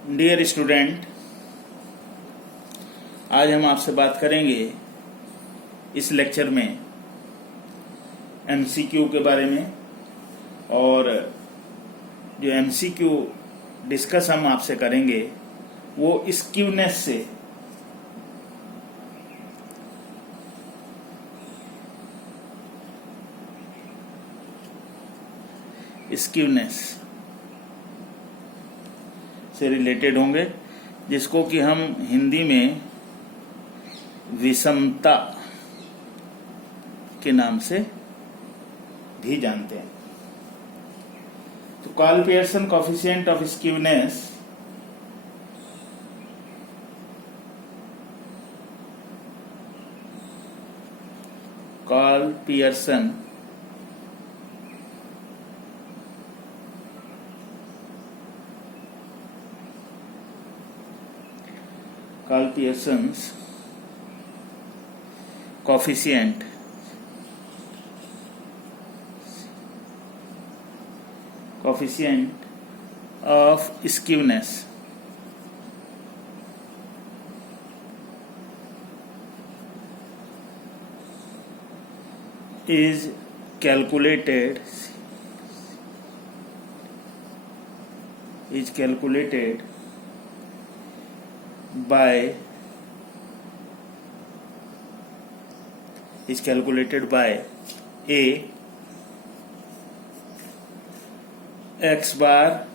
Dear student, आज हम आपसे बात करेंगे इस लेक्चर में एमसीक्यू के बारे में। और जो एमसीक्यू डिस्कस हम आपसे करेंगे वो स्क्यूनेस से रिलेटेड होंगे, जिसको कि हम हिंदी में विषमता के नाम से भी जानते हैं। तो Karl Pearson coefficient of skewness Karl Pearson Pearson's coefficient of skewness is calculated by a x bar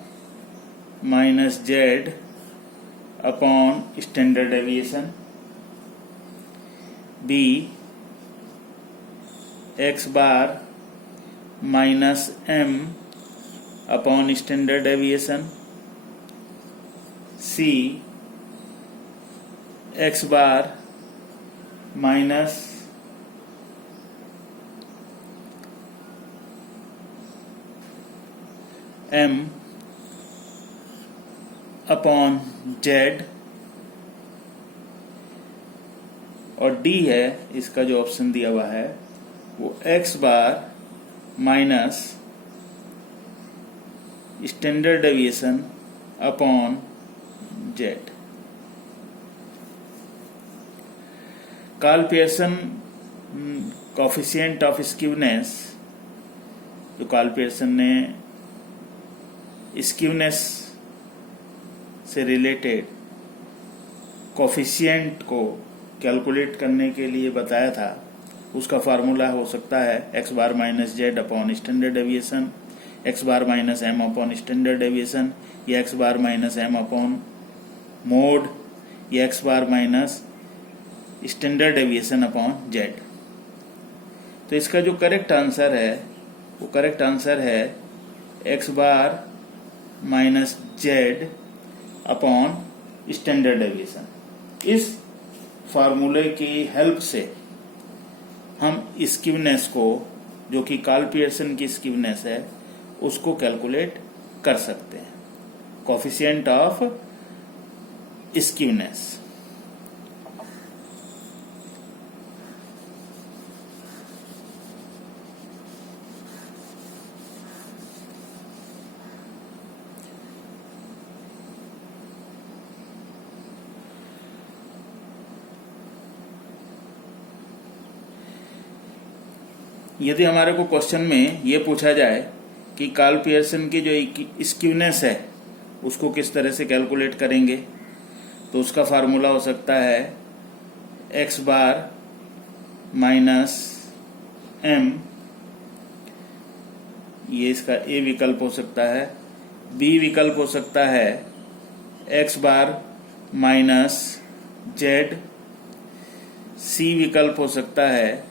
minus z upon standard deviation, b x bar minus m upon standard deviation, c x bar minus m upon z, और d है इसका जो option दिया हुआ है वो x bar minus standard deviation upon z। Karl Pearson coefficient of skewness, जो Karl Pearson ने स्क्यूनेस से रिलेटेड कोएफिशिएंट को कैलकुलेट करने के लिए बताया था, उसका फार्मूला हो सकता है x bar minus z upon standard deviation, x bar minus m upon standard deviation, या x bar minus m upon mode, या x bar minus standard deviation upon z. तो इसका जो करेक्ट आंसर है वो करेक्ट आंसर है x bar minus z upon standard deviation. इस फार्मूले की हेल्प से हम स्क्यूनेस को, जो कि कार्ल पियर्सन की स्क्यूनेस है, उसको कैलकुलेट कर सकते हैं। Coefficient of skewness. यदि हमारे को क्वेश्चन में ये पूछा जाए कि कार्ल पियर्सन की जो स्क्यूनेस है उसको किस तरह से कैलकुलेट करेंगे, तो उसका फार्मूला हो सकता है एक्स बार माइनस एम, ये इसका ए विकल्प हो सकता है। बी विकल्प हो सकता है एक्स बार माइनस जेड। सी विकल्प हो सकता है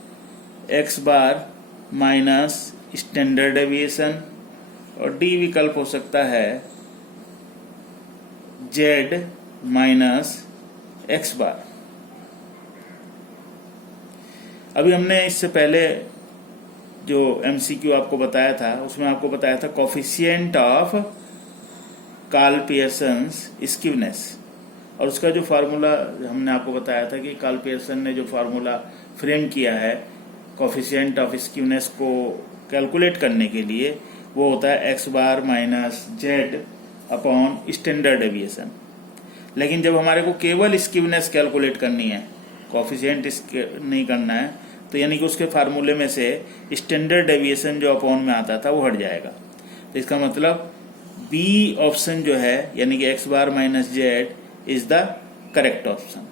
x bar minus standard deviation, और डी विकल्प हो सकता है जेड माइनस एक्स बार। अभी हमने इससे पहले जो एमसीक्यू आपको बताया था उसमें आपको बताया था coefficient of Karl Pearson's skewness, और उसका जो फार्मूला हमने आपको बताया था कि कार्ल पियर्सन ने जो फार्मूला फ्रेम किया है कोएफिशिएंट ऑफ स्क्यूनेस को कैलकुलेट करने के लिए, वो होता है x bar minus z upon standard deviation. लेकिन जब हमारे को केवल स्क्यूनेस कैलकुलेट करनी है, कोफिशिएंट नहीं करना है, तो यानी कि उसके फार्मूले में से स्टैंडर्ड डेविएशन जो अपॉन में आता था वो हट जाएगा। तो इसका मतलब बी ऑप्शन जो है यानी कि x bar minus Z is the correct option.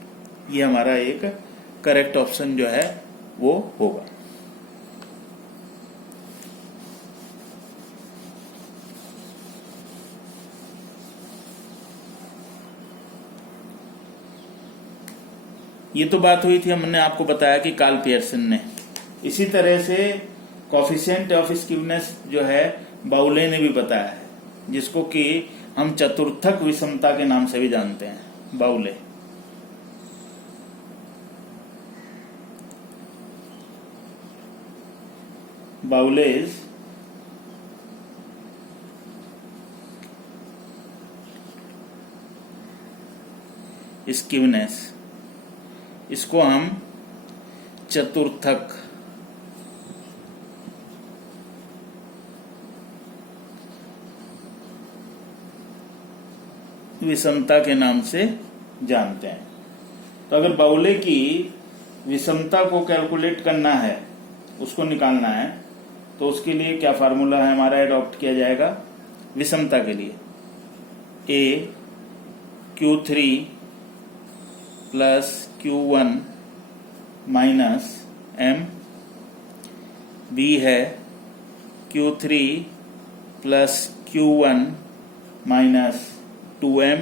ये हमारा एक करेक्ट ऑप्शन जो है वो होगा। ये तो बात हुई थी, हमने आपको बताया कि कार्ल पियर्सन ने। इसी तरह से कोफिशिएंट ऑफ स्क्यूनेस जो है बाउले ने भी बताया है, जिसको कि हम चतुर्थक विषमता के नाम से भी जानते हैं, बाउले। बाउलेज स्क्यूनेस, इसको हम चतुर्थक विषमता के नाम से जानते हैं। तो अगर बाउले की विषमता को कैलकुलेट करना है, उसको निकालना है, तो उसके लिए क्या फार्मूला है हमारा एडॉप्ट किया जाएगा विषमता के लिए? a Q3 plus Q1 minus m, b है Q3 plus Q1 minus 2m,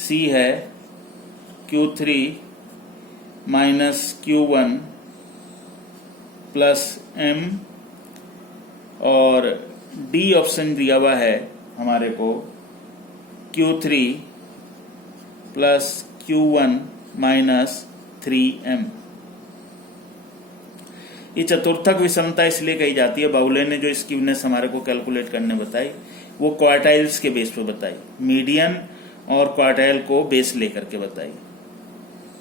c है Q3 minus Q1 plus m, और d ऑप्शन दिया हुआ है हमारे को Q3 plus Q1 minus 3m। ये चतुर्थक विषमता इसलिए कही जाती है, बाउले ने जो स्क्यूनेस हमारे को कैलकुलेट करने बताई वो क्वार्टाइल्स के बेस पे बताई, मीडियन और क्वार्टाइल को बेस लेकर के बताई।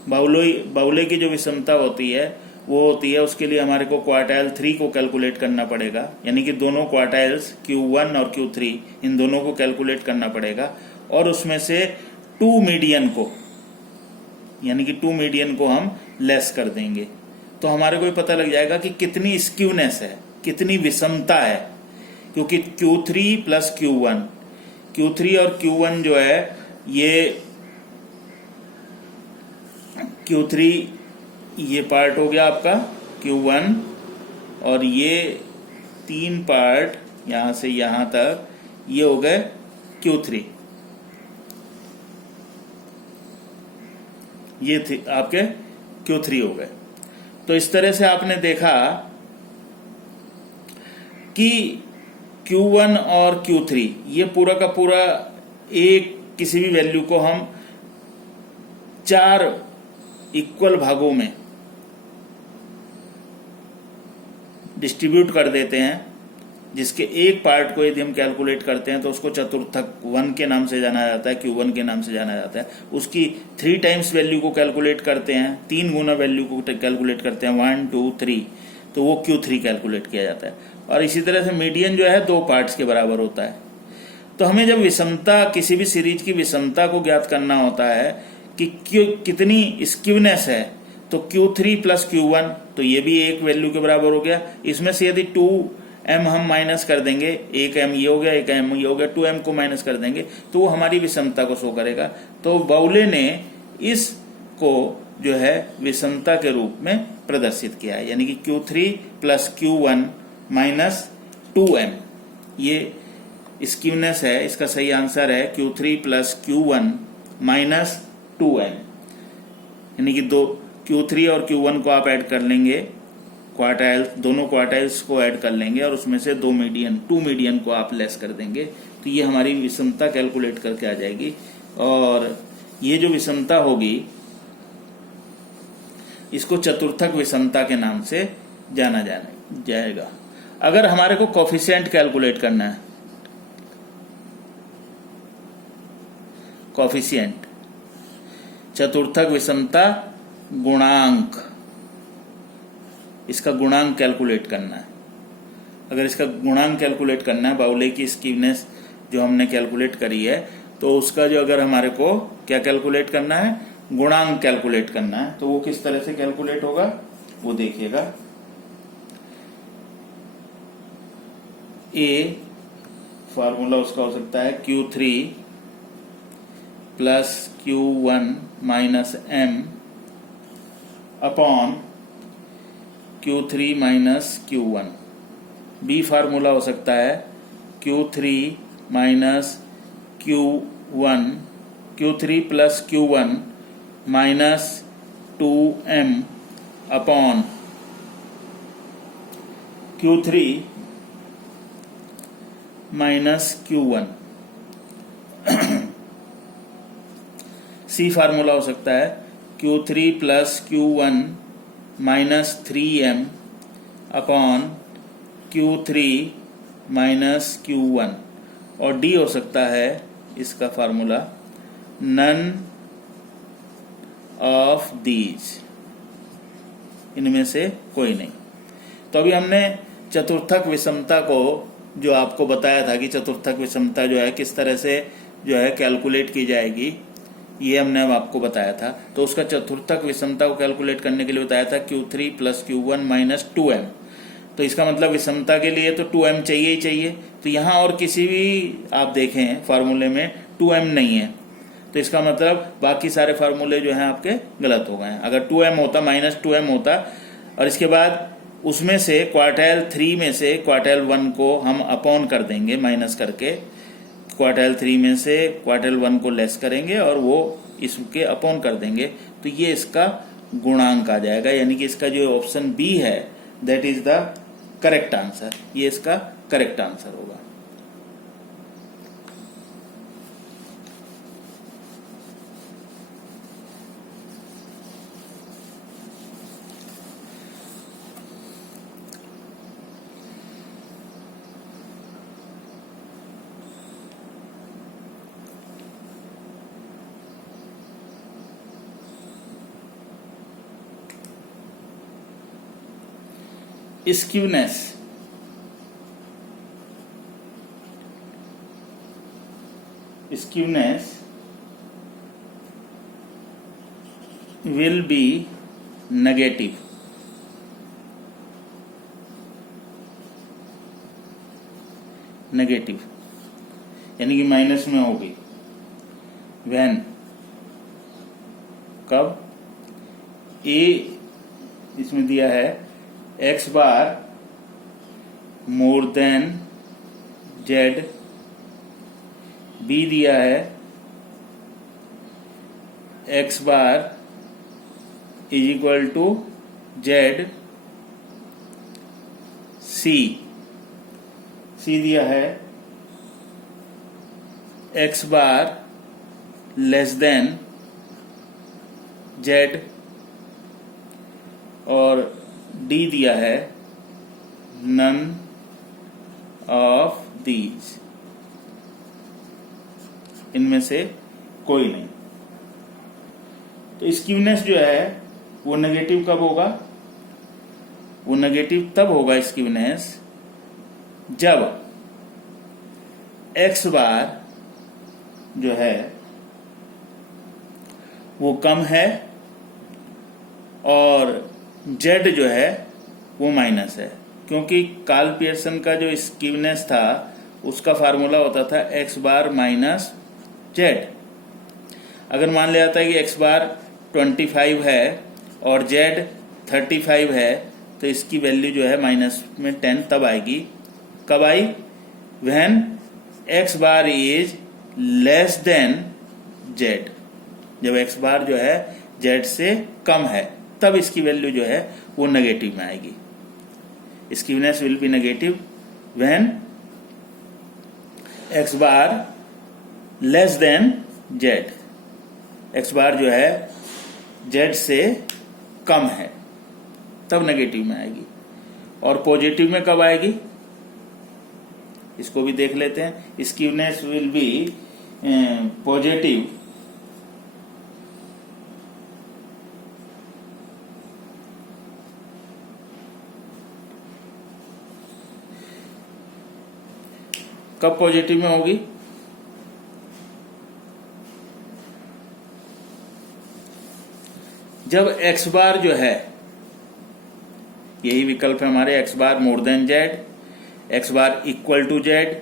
बाउले की जो विषमता होती है वो होती है, उसके लिए हमारे को क्वार्टाइल 3 को कैलकुलेट करना पड़ेगा, यानी कि दोनों क्वार्टाइल्स Q1 और Q3 इन दोनों को कैलकुलेट करना पड़ेगा, और उसमें से 2 मीडियन को, यानी कि 2 मीडियन को हम लेस कर देंगे, तो हमारे को ये पता लग जाएगा कि कितनी स्क्यूनेस है, कितनी विषमता है। क्योंकि Q3 प्लस Q3 और Q1 जो है ये Q3 ये पार्ट हो गया आपका Q1, और ये 3 पार्ट यहां से यहां तक ये हो गए Q3। ये थे आपके Q3 हो गए। तो इस तरह से आपने देखा कि Q1 और Q3 ये पूरा का पूरा एक किसी भी वैल्यू को हम 4 इक्वल भागों में डिस्ट्रीब्यूट कर देते हैं, जिसके एक पार्ट को यदि हम कैलकुलेट करते हैं तो उसको चतुर्थक 1 के नाम से जाना जाता है, Q1 के नाम से जाना जाता है। उसकी 3 टाइम्स वैल्यू को कैलकुलेट करते हैं, 3 गुना वैल्यू को कैलकुलेट करते हैं, 1 2 3, तो वो Q3 कैलकुलेट किया जाता है। और इसी तरह से मीडियन जो है 2 पार्ट्स के बराबर होता है। तो हमें जब विषमता, किसी भी सीरीज की विषमता को ज्ञात करना होता है कि कितनी स्क्यूनेस है, तो Q3 प्लस Q1, तो ये भी एक वैल्यू के बराबर हो गया। इसमें से यदि 2m हम माइनस कर देंगे, एक m ये हो गया, एक m ये हो गया, 2m को माइनस कर देंगे तो वो हमारी विषमता को शो करेगा। तो बाउले ने इसको जो है विषमता के रूप में प्रदर्शित किया है, यानी कि Q3 plus Q1 minus 2m, ये स्क्यूनेस है। इसका सही आंसर है Q3 plus Q1 minus 2m, यानी कि दो Q3 और Q1 को आप ऐड कर लेंगे, क्वार्टाइल, दोनों क्वार्टाइल्स को ऐड कर लेंगे और उसमें से 2 मीडियन को आप लेस कर देंगे, तो ये हमारी विषमता कैलकुलेट करके आ जाएगी। और ये जो विषमता होगी इसको चतुर्थक विषमता के नाम से जाना जाएगा। अगर हमारे को कोफिशिएंट कैलकुलेट करना है, कोफिशिएंट चतुर्थक विषमता गुणांक, इसका गुणांक कैलकुलेट करना है। अगर इसका गुणांक कैलकुलेट करना है, बाउले की स्क्यूनेस जो हमने कैलकुलेट करी है तो उसका जो अगर हमारे को क्या कैलकुलेट करना है, गुणांक कैलकुलेट करना है, तो वो किस तरह से कैलकुलेट होगा वो देखिएगा। ए फार्मूला उसका हो सकता है Q3 plus Q1 minus M upon Q3 minus Q1। B formula हो सकता है Q3 minus Q3 plus Q1 minus 2M upon Q3 minus Q1। C formula हो सकता है Q3 plus Q1 minus 3M upon Q3 minus Q1। और D हो सकता है इसका फार्मूला नन ऑफ दीज, इनमें से कोई नहीं। तो अभी हमने चतुर्थक विषमता को जो आपको बताया था कि चतुर्थक विषमता जो है किस तरह से जो है कैलकुलेट की जाएगी, ये हमने अब आपको बताया था। तो उसका चतुर्थक विषमता को कैलकुलेट करने के लिए बताया था Q3 plus Q1 minus 2M। तो इसका मतलब विषमता के लिए तो 2M चाहिए ही चाहिए। तो यहाँ और किसी भी आप देखें फार्मूले में 2M नहीं है, तो इसका मतलब बाकी सारे फार्मूले जो हैं आपके गलत हो गए हैं। अगर 2M होता, माइनस 2M होता, और इसके बाद उसमें से क्वार्टाइल 3 में से क्वार्टाइल 1 को हम अपॉन कर देंगे, माइनस करके क्वार्टाइल 3 में से क्वार्टाइल 1 को लेस करेंगे और वो इसके अपॉन कर देंगे, तो ये इसका गुणांक आ जाएगा। यानी कि इसका जो ऑप्शन बी है that is the correct answer, ये इसका करेक्ट आंसर होगा। स्क्यूनेस will be negative यानी कि माइनस में होगी when, कब, ए इसमें दिया है x bar more than z, B दिया है x bar is equal to z, C दिया है x bar less than z, और डी दिया है नन ऑफ दीज, इनमें से कोई नहीं। तो स्क्यूनेस जो है वो नेगेटिव कब होगा, वो नेगेटिव तब होगा स्क्यूनेस जब x बार जो है वो कम है और z जो है वो माइनस है। क्योंकि कार्ल पियर्सन का जो स्क्यूनेस था उसका फार्मूला होता था x बार माइनस जेड। अगर मान लिया जाता है कि x बार 25 है और z 35 है, तो इसकी वैल्यू जो है माइनस में 10 तब आएगी, कब आई, when x bar is less than z, जब x बार जो है z से कम है तब इसकी वैल्यू जो है वो नेगेटिव में आएगी। Skewness will B negative when x bar less than z, x bar जो है z से कम है तब नेगेटिव में आएगी। और पॉजिटिव में कब आएगी इसको भी देख लेते हैं। स्क्यूनेस विल बी पॉजिटिव कब पॉजिटिव में होगी, जब x बार जो है, यही विकल्प है हमारे, x bar more than Z, x bar equal to Z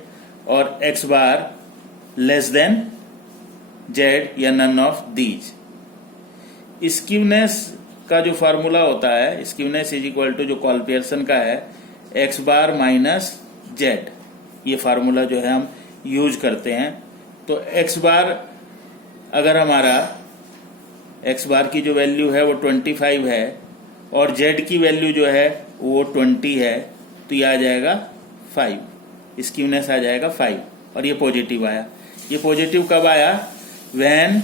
और x bar less than Z या नन ऑफ दीज। स्क्यूनेस का जो फार्मूला होता है, स्क्यूनेस इज इक्वल टू जो कॉल्पियर्सन का है, x बार माइनस जेड, ये फार्मूला जो है हम यूज करते हैं। तो x बार अगर हमारा x बार की जो वैल्यू है वो 25 है और z की वैल्यू जो है वो 20 है, तो ये आ जाएगा 5, स्क्यूनेस आ जाएगा 5 और ये पॉजिटिव आया। ये पॉजिटिव कब आया? When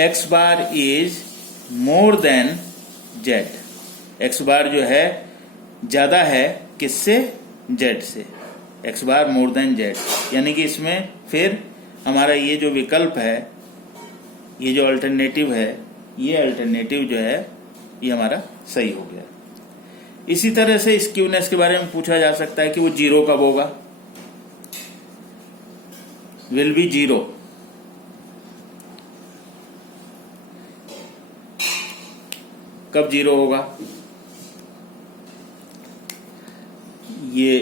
x bar is more than z, x bar जो है ज्यादा है किससे? z से, x bar more then z, यानी कि इसमें फिर हमारा ये जो विकल्प है, ये जो अल्टरनेटिव है, ये अल्टरनेटिव जो है ये हमारा सही हो गया। इसी तरह से स्क्यूनेस के बारे में पूछा जा सकता है कि वो जीरो कब होगा, विल बी जीरो। कब जीरो होगा, ये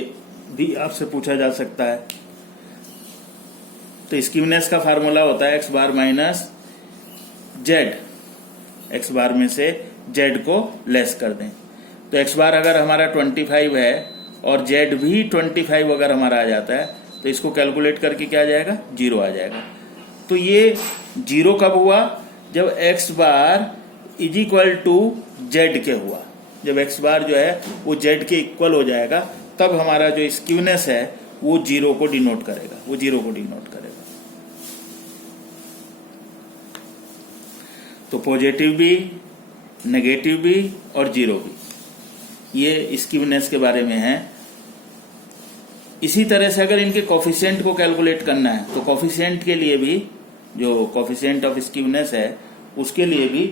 भी आपसे पूछा जा सकता है। तो स्क्यूनेस का फार्मूला होता है x bar minus Z, x बार में से जेड को लेस कर दें। तो x बार अगर हमारा 25 है और जेड भी 25 अगर हमारा आ जाता है, तो इसको कैलकुलेट करके क्या आ जाएगा? जीरो आ जाएगा। तो ये जीरो कब हुआ? जब x bar is equal to Z के हुआ। जब x बार जो है वो जेड के इक्वल हो जाएगा, तब हमारा जो स्क्यूनेस है वो जीरो को डिनोट करेगा, वो जीरो को डिनोट करेगा। तो पॉजिटिव भी, नेगेटिव भी और जीरो भी, ये स्क्यूनेस के बारे में है। इसी तरह से अगर इनके कोफिशिएंट को कैलकुलेट करना है, तो कोफिशिएंट के लिए भी, जो कोफिशिएंट ऑफ स्क्यूनेस है, उसके लिए भी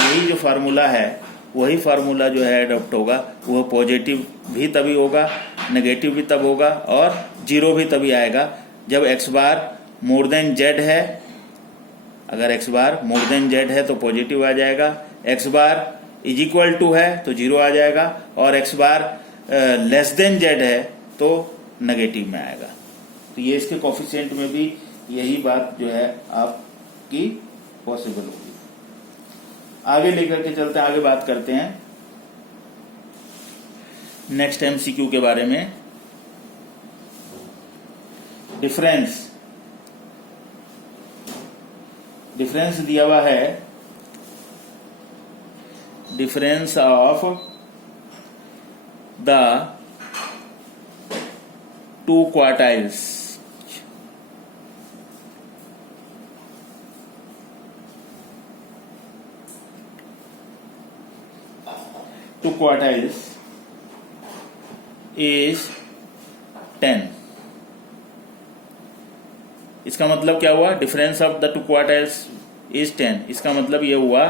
यही जो फार्मूला है, वही फार्मूला जो है अडॉप्ट होगा। वो पॉजिटिव भी तभी होगा, नेगेटिव भी तब होगा और जीरो भी तभी आएगा जब x bar more than Z है। अगर x bar more than Z है तो पॉजिटिव आ जाएगा, x bar is equal to है तो जीरो आ जाएगा और x bar less than Z है तो नेगेटिव में आएगा। तो ये इसके कोफिशिएंट में भी यही बात जो है आपकी पॉसिबल होगी। आगे लेकर के चलते हैं, आगे बात करते हैं नेक्स्ट एमसीक्यू के बारे में। डिफरेंस दिया हुआ है, difference of the two quartiles is 10। इसका मतलब क्या हुआ? Difference of the two quartiles is 10। इसका मतलब ये हुआ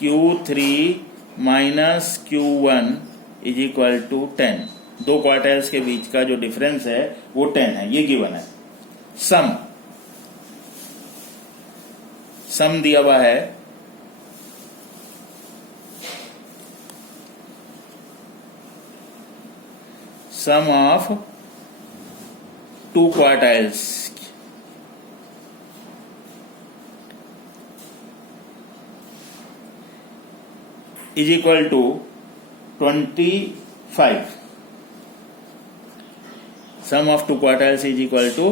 Q3 minus Q1 is equal to 10। दो क्वार्टाइल्स के बीच का जो डिफरेंस है वो 10 है, ये गिवन है। सम दिया हुआ है, sum of two quartiles is equal to 25। sum of two quartiles is equal to,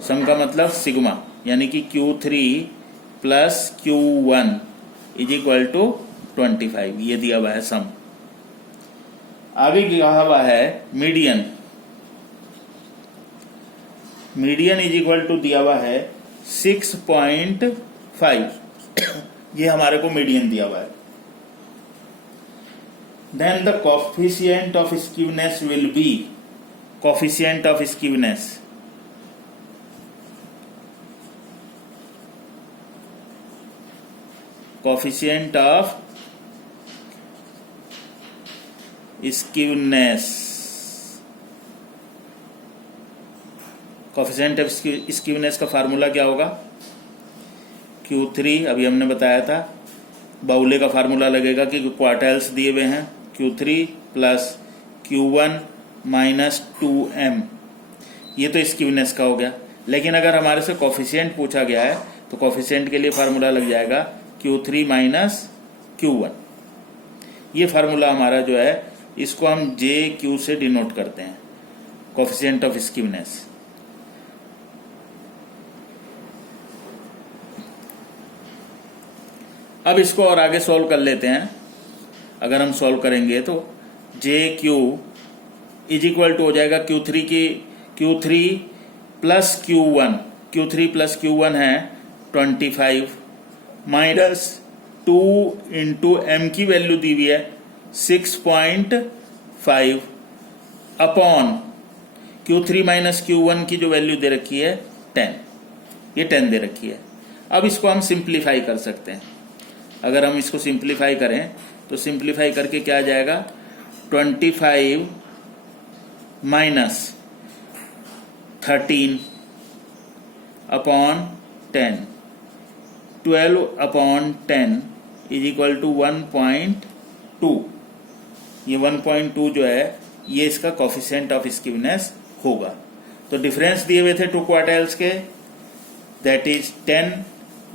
sum का मतलब सिग्मा, यानी कि Q3 plus Q1 is equal to 25, ये दिया हुआ है सम। आगे कहा हुआ है median. Median is equal to दिया हुआ है 6.5, ये हमारे को मीडियन दिया हुआ है। Then the coefficient of skewness will be, coefficient of skewness, coefficient of skewness, coefficient of skewness का फार्मूला क्या होगा? Q3 अभी हमने बताया था, बाउले का फार्मूला लगेगा कि क्वार्टाइल्स दिए हुए हैं Q3 plus Q1 minus 2m, ये तो स्क्यूनेस का हो गया। लेकिन अगर हमारे से कोफिशिएंट पूछा गया है तो कोफिशिएंट के लिए फार्मूला लग जाएगा Q3 माइनस Q1। ये फार्मूला हमारा जो है इसको हम JQ से डिनोट करते हैं, कोफिशिएंट ऑफ स्क्यूनेस। अब इसको और आगे सॉल्व कर लेते हैं। अगर हम सॉल्व करेंगे तो JQ इज इक्वल टू हो जाएगा Q3 प्लस Q1 है 25 माइनस 2 इंटू m की वैल्यू दी हुई है 6.5 अपॉन Q3 माइनस Q1 की जो वैल्यू दे रखी है 10, ये 10 दे रखी है। अब इसको हम सिंप्लीफाई कर सकते हैं। अगर हम इसको सिंप्लीफाई करें तो सिंप्लीफाई करके क्या आ जाएगा, 25 minus 13 upon 10, 12 upon 10 is equal to 1.2। ये 1.2 जो है ये इसका कोफिशिएंट ऑफ स्क्यूनेस होगा। तो डिफरेंस दिए हुए थे टू क्वार्टाइल्स के, दैट इज 10,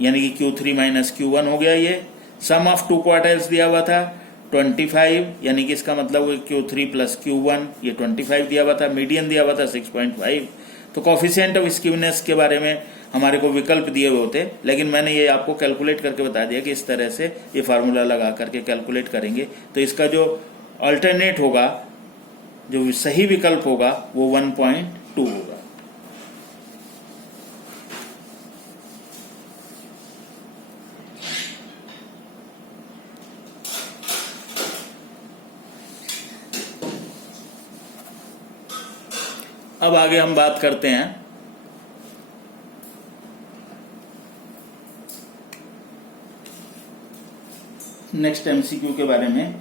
यानी कि Q3 माइनस Q1 हो गया। ये सम ऑफ टू क्वार्टाइल्स दिया हुआ था 25, यानी कि इसका मतलब Q3 प्लस Q1, ये 25 दिया हुआ था। मीडियन दिया हुआ था 6.5। तो कोफिशिएंट ऑफ स्क्यूनेस के बारे में हमारे को विकल्प दिए हुए होते, लेकिन मैंने ये आपको कैलकुलेट करके बता दिया कि इस तरह से ये फार्मूला लगा करके कैलकुलेट करेंगे तो इसका जो अल्टरनेट होगा, जो सही विकल्प होगा वो 1.2 होगा। अब आगे हम बात करते हैं नेक्स्ट MCQ के बारे में।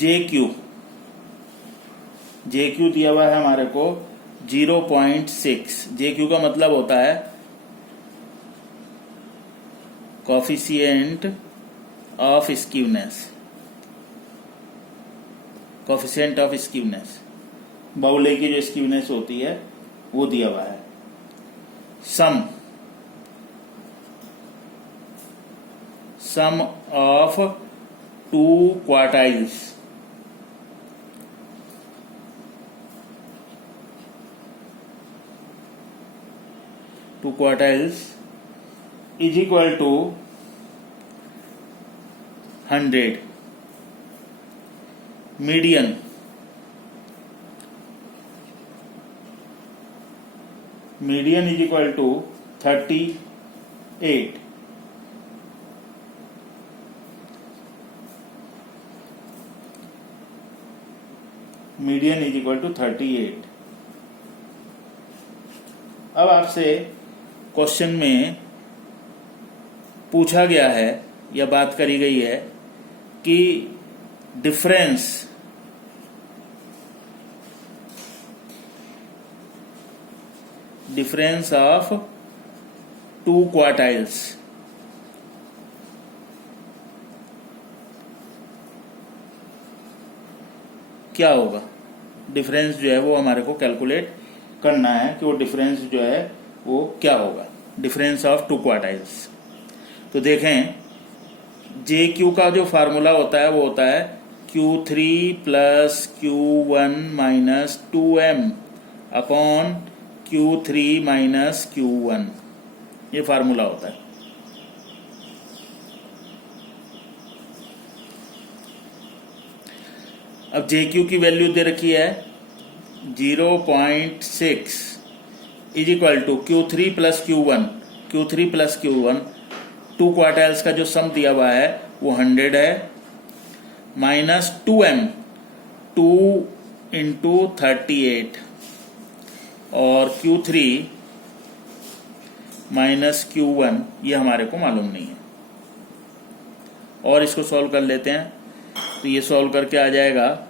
JQ दिया हुआ है हमारे को 0.6। JQ का मतलब होता है coefficient of skewness. Coefficient of skewness, बाउले की जो स्क्यूनेस होती है वो दिया हुआ है। Sum of two quartiles, is equal to 100। Median is equal to 38। Median is equal to 38। अब आपसे क्वेश्चन में पूछा गया है या बात करी गई है कि डिफरेंस ऑफ टू क्वार्टाइल्स, क्या होगा। डिफरेंस जो है वो हमारे को कैलकुलेट करना है कि वो डिफरेंस जो है वो क्या होगा, डिफरेंस ऑफ टू क्वार्टाइल्स। तो देखें JQ का जो फार्मूला होता है वो होता है Q3 plus Q1 minus 2m upon Q3 minus Q1, ये फार्मूला होता है। अब JQ की वैल्यू दे रखी है 0.6 is equal to Q3 plus Q1, two quartiles का जो सम दिया हुआ है वो 100 है, माइनस 2m, 2 इंटू 38, और Q3 माइनस Q1 ये हमारे को मालूम नहीं है। और इसको सॉल्व कर लेते हैं तो ये सॉल्व करके आ जाएगा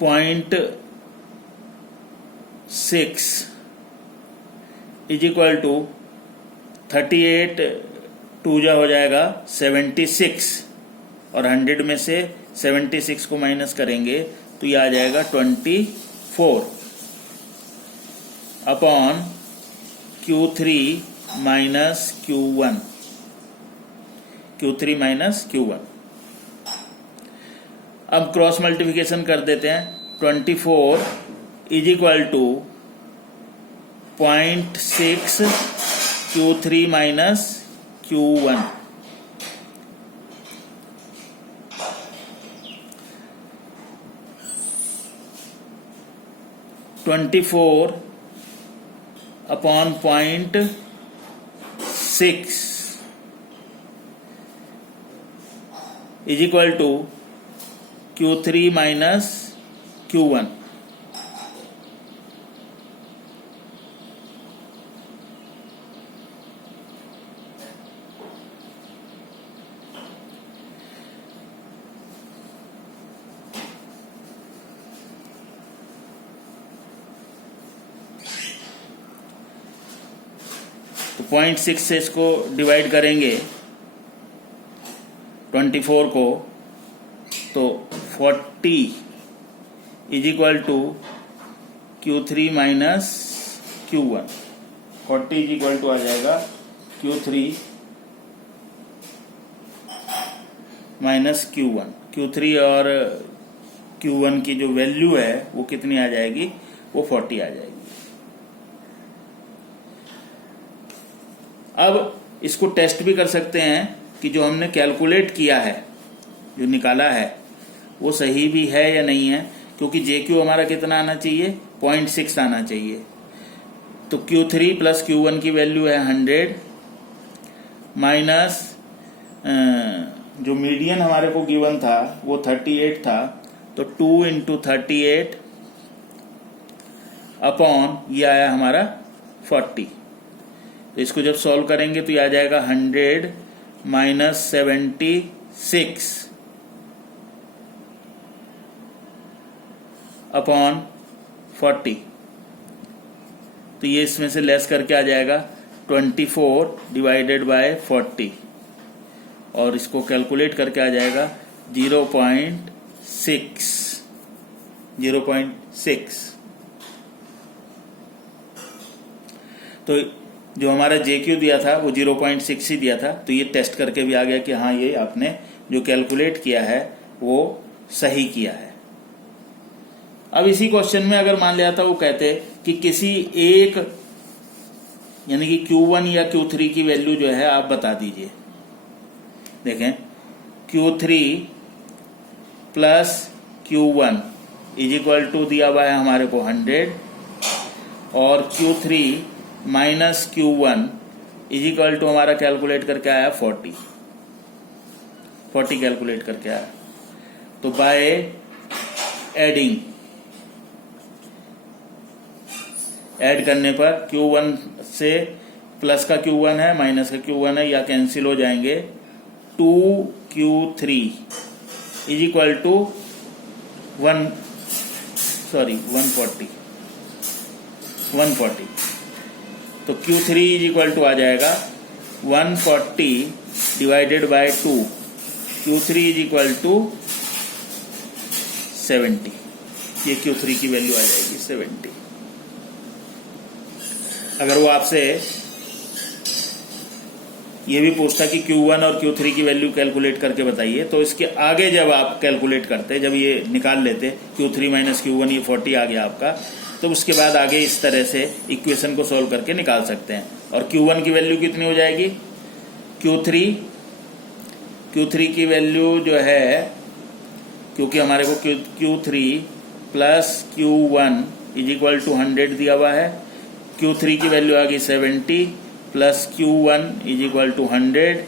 0.6 इज इक्वल टू 38 टू जा हो जाएगा 76 और 100 में से 76 को माइनस करेंगे तो ये आ जाएगा 24 upon Q3 minus Q1, Q3 minus Q1। अब क्रॉस मल्टीप्लिकेशन कर देते हैं। 24 is equal to 0.6 Q3 minus Q1। (24) upon 0.6 is equal to Q3 minus Q1। तो 0.6 से इसको डिवाइड करेंगे 24 को, तो 40 is equal to Q3 minus Q1। 40 is equal to आ जाएगा Q3 माइनस Q1। Q3 और Q1 की जो वैल्यू है वो कितनी आ जाएगी, वो 40 आ जाएगी। अब इसको टेस्ट भी कर सकते हैं कि जो हमने कैलकुलेट किया है, जो निकाला है, वो सही भी है या नहीं है, क्योंकि JQ हमारा कितना आना चाहिए, 0.6 आना चाहिए। तो Q3 प्लस Q1 की वैल्यू है 100 माइनस जो मीडियन हमारे को गिवन था वो 38 था, तो 2 इंटू 38 अपॉन ये आया हमारा 40। तो इसको जब सॉल्व करेंगे तो ये आ जाएगा 100 माइनस 76 अपॉन 40। तो ये इसमें से लेस करके आ जाएगा 24 डिवाइडेड बाय 40 और इसको कैलकुलेट करके आ जाएगा 0.6। तो जो हमारा JQ दिया था वो 0.6 ही दिया था। तो ये टेस्ट करके भी आ गया कि हाँ, ये आपने जो कैलकुलेट किया है वो सही किया है। अब इसी क्वेश्चन में अगर मान लिया था वो कहते कि किसी एक यानी कि Q1 या Q3 की वैल्यू जो है आप बता दीजिए। देखें, Q3 plus Q1 is equal to दिया हुआ है हमारे को 100 और Q3 minus Q1 is equal to हमारा कैलकुलेट करके आया 40 कैलकुलेट करके आया। तो बाय एडिंग, ऐड करने पर Q1 से प्लस का Q1 है माइनस का Q1 है, या कैंसिल हो जाएंगे। 2Q3 is equal to 140। तो Q3 इज इक्वल टू आ जाएगा 140 divided by 2। Q3 is equal to 70। ये Q3 की वैल्यू आ जाएगी 70। अगर वो आपसे ये भी पूछता कि Q1 और Q3 की वैल्यू कैलकुलेट करके बताइए, तो इसके आगे जब आप कैलकुलेट करते, जब ये निकाल लेते Q3 माइनस Q1, ये 40 आ गया आपका, तो उसके बाद आगे इस तरह से इक्वेशन को सॉल्व करके निकाल सकते हैं। और Q1 की वैल्यू कितनी हो जाएगी, Q3 की वैल्यू जो है, क्योंकि हमारे को Q3 plus Q1 is equal to 100 दिया हुआ है, Q3 की वैल्यू आ गई 70 plus Q1 is equal to 100।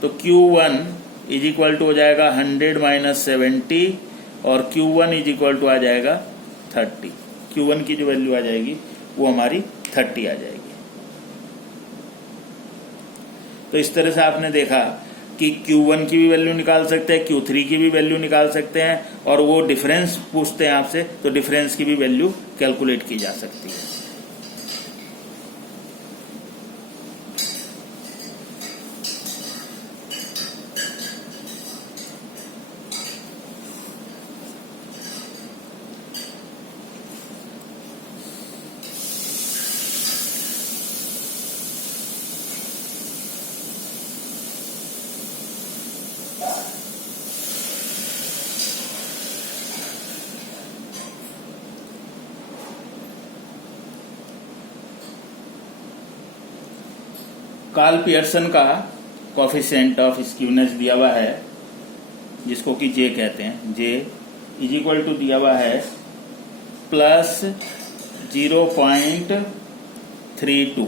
तो Q1 इज इक्वल टू हो जाएगा 100 माइनस 70 और Q1 इज इक्वल टू आ जाएगा 30। Q1 की जो वैल्यू आ जाएगी वो हमारी 30 आ जाएगी। तो इस तरह से आपने देखा कि Q1 की भी वैल्यू निकाल सकते हैं, Q3 की भी वैल्यू निकाल सकते हैं, और वो डिफरेंस पूछते हैं आपसे तो डिफरेंस की भी वैल्यू कैलकुलेट की जा सकती है। कार्ल पियर्सन का कोफिशिएंट ऑफ स्क्यूनेस दिया हुआ है, जिसको कि जे कहते हैं। जे इज इक्वल टू दिया हुआ है प्लस 0.32।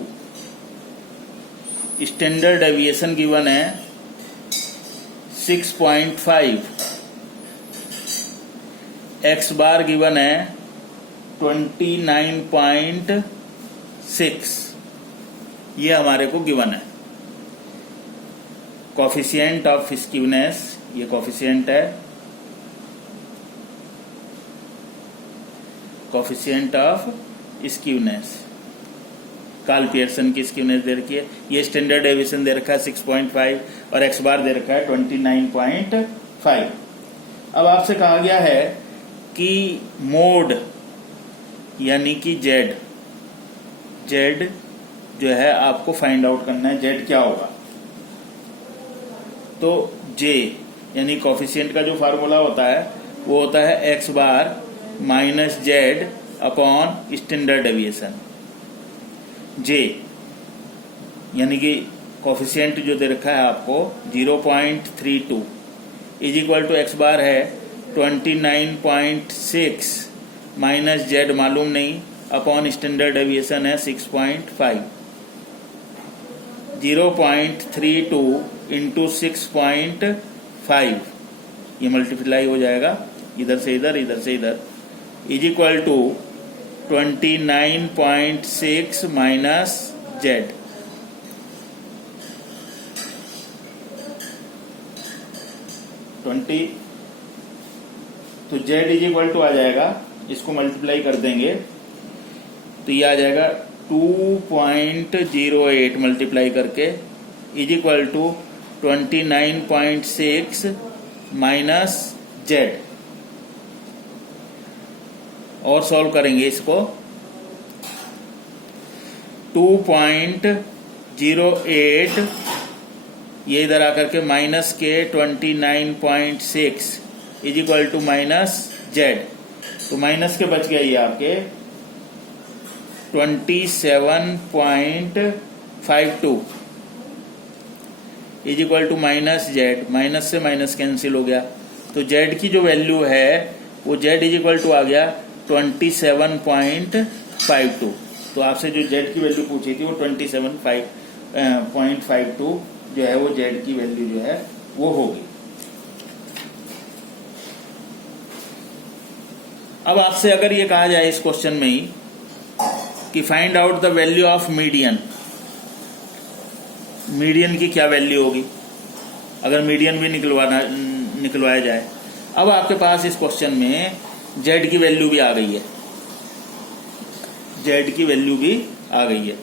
स्टैंडर्ड डेविएशन गिवन है 6.5। एक्स बार गिवन है 29.6। ये हमारे को गिवन है। कोफिशिएंट ऑफ स्क्यूनेस, ये कोफिशिएंट है, coefficient of skewness. Karl Pearson की स्क्यूनेस दे रखी है, ये स्टैंडर्ड डेविएशन दे रखा है 6.5 और एक्स बार दे रखा है 29.5। अब आपसे कहा गया है कि मोड यानी कि जेड जो है आपको फाइंड आउट करना है, जेड क्या होगा। तो जे यानी कोफिशिएंट का जो फार्मूला होता है वो होता है x bar minus z upon standard deviation. जे यानी कि कोफिशिएंट जो दे रखा है आपको 0.32 is equal to x bar है 29.6 माइनस जेड मालूम नहीं अपॉन स्टैंडर्ड डेविएशन है 6.5। 0.32 इंटू 6.5 ये मल्टीप्लाई हो जाएगा इधर से इधर, इधर से इधर, is equal to 29.6 minus Z. तो जेड इज इक्वल टू आ जाएगा, इसको मल्टीप्लाई कर देंगे तो ये आ जाएगा 2.08 मल्टीप्लाई करके is equal to 29.6 minus Z. और सॉल्व करेंगे इसको 2.08 ये इधर आकर के माइनस के 29.6 is equal to minus Z. तो माइनस के बच गया ये आपके 27.52 is equal to minus Z. Minus से माइनस कैंसिल हो गया, तो जेड की जो वैल्यू है वो जेड इज इक्वल टू आ गया 27.52। तो आपसे जो जेड की वैल्यू पूछी थी वो 27.52 जो है वो जेड की वैल्यू जो है वो होगी। अब आपसे अगर ये कहा जाए इस क्वेश्चन में ही कि find out the value of median, median की क्या वैल्यू होगी अगर मीडियन भी निकलवाया जाए। अब आपके पास इस क्वेश्चन में जेड की वैल्यू भी आ गई है, जेड की वैल्यू भी आ गई है।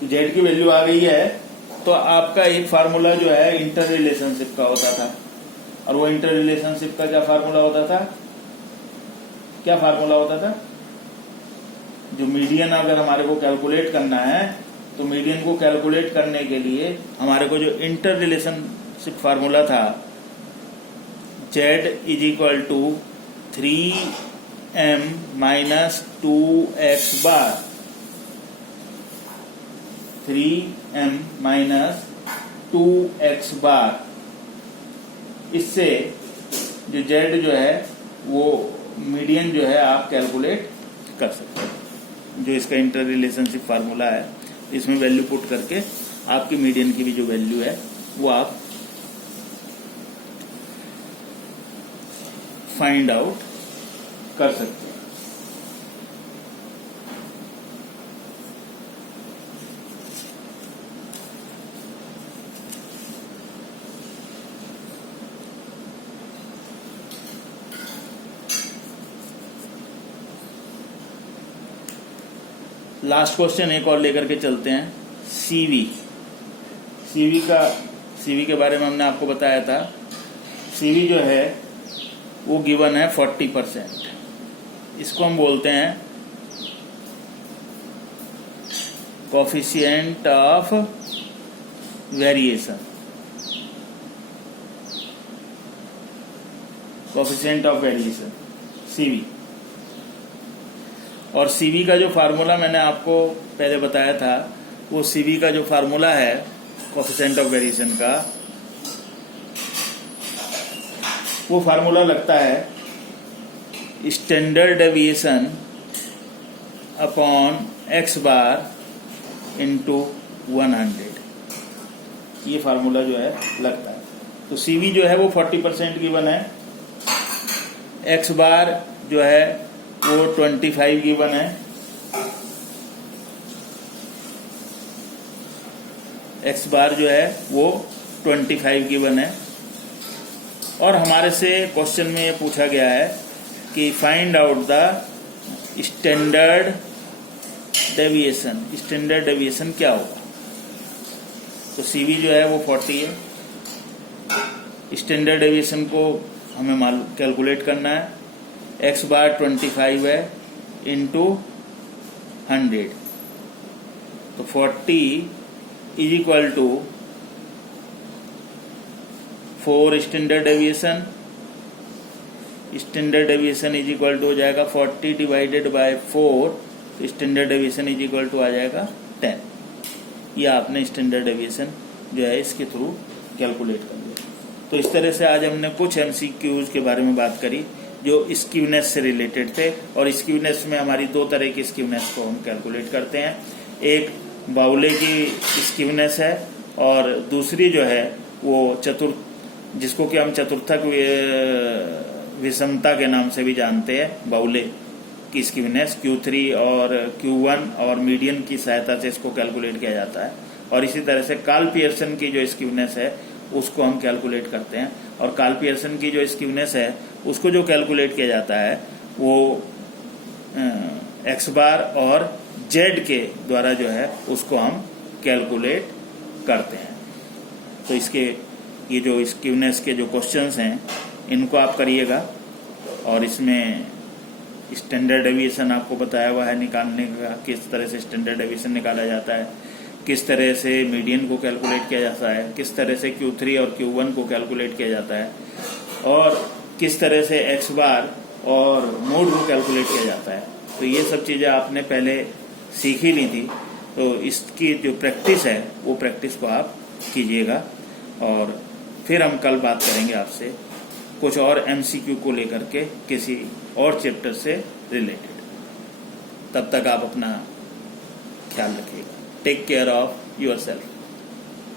तो जेड की वैल्यू आ गई है तो आपका एक फार्मूला जो है इंटर रिलेशनशिप का होता था, और वो इंटर रिलेशनशिप का क्या फार्मूला होता था, क्या फार्मूला होता था, जो मीडियन अगर हमारे को कैलकुलेट करना है तो मीडियन को कैलकुलेट करने के लिए हमारे को जो इंटर रिलेशनशिप फार्मूला था Z is equal to 3m minus 2x bar, 3m minus 2x bar. इससे जो जेड जो है वो मीडियन जो है आप कैलकुलेट कर सकते हैं। जो इसका इंटर रिलेशनशिप फार्मूला है इसमें वैल्यू पुट करके आपकी मीडियन की भी जो वैल्यू है वो आप फाइंड आउट कर सकते हैं। लास्ट क्वेश्चन एक और लेकर के चलते हैं, सीवी। सीवी के बारे में हमने आपको बताया था। सीवी जो है वो गिवन है 40%। इसको हम बोलते हैं coefficient of variation, coefficient of variation CV. और सीवी का जो फार्मूला मैंने आपको पहले बताया था, वो सीवी का जो फार्मूला है कोफिशिएंट ऑफ वेरिएशन का, वो फार्मूला लगता है standard deviation upon x bar into 100। ये फार्मूला जो है लगता है। तो CV जो है वो 40% गिवन है, एक्स बार जो है वो 25 गिवन है, एक्स बार जो है वो 25 गिवन है। और हमारे से क्वेश्चन में ये पूछा गया है कि find out the standard deviation. Standard deviation क्या होगा? तो CV जो है वो 40 है, स्टैंडर्ड डेविएशन को हमें कैलकुलेट करना है, एक्स बार 25 है इंटू 100, तो 40 is equal to 4 standard deviation. Standard deviation is equal to हो जाएगा 40 डिवाइडेड बाय 4, तो standard deviation is equal to आ जाएगा 10। ये आपने स्टैंडर्ड डेविएशन जो है इसके थ्रू कैलकुलेट कर लिया। तो इस तरह से आज हमने कुछ MCQs के बारे में बात करी जो स्क्यूनेस से रिलेटेड थे। और स्क्यूनेस में हमारी दो तरह की स्क्यूनेस को हम कैलकुलेट करते हैं, एक बाउले की स्क्यूनेस है और दूसरी जो है वो जिसको कि हम चतुर्थक विषमता के नाम से भी जानते हैं, बाउले की स्क्यूनेस Q3 और Q1 और मीडियन की सहायता से इसको कैलकुलेट किया जाता है। और इसी तरह से कार्ल पियर्सन की जो स्क्यूनेस है उसको हम कैलकुलेट करते हैं। और कार्ल पियर्सन की जो स्क्यूनेस है उसको जो कैलकुलेट किया जाता है वो एक्स बार और जेड के द्वारा जो है उसको हम कैलकुलेट करते हैं। तो इसके ये जो स्क्यूनेस के जो क्वेश्चंस हैं इनको आप करिएगा। और इसमें स्टैंडर्ड डेविएशन आपको बताया हुआ है निकालने का, किस तरह से स्टैंडर्ड डेविएशन निकाला जाता है, किस तरह से मीडियन को कैलकुलेट किया जाता है, किस तरह से Q3 और Q1 को कैलकुलेट किया जाता है, और किस तरह से एक्स बार और मोड को कैलकुलेट किया जाता है। तो ये सब चीज़ें आपने पहले सीख ही ली थी, तो इसकी जो प्रैक्टिस है वो प्रैक्टिस को आप कीजिएगा। और फिर हम कल बात करेंगे आपसे कुछ और MCQ को लेकर के किसी और चैप्टर से रिलेटेड। तब तक आप अपना ख्याल रखिएगा। Take care of yourself.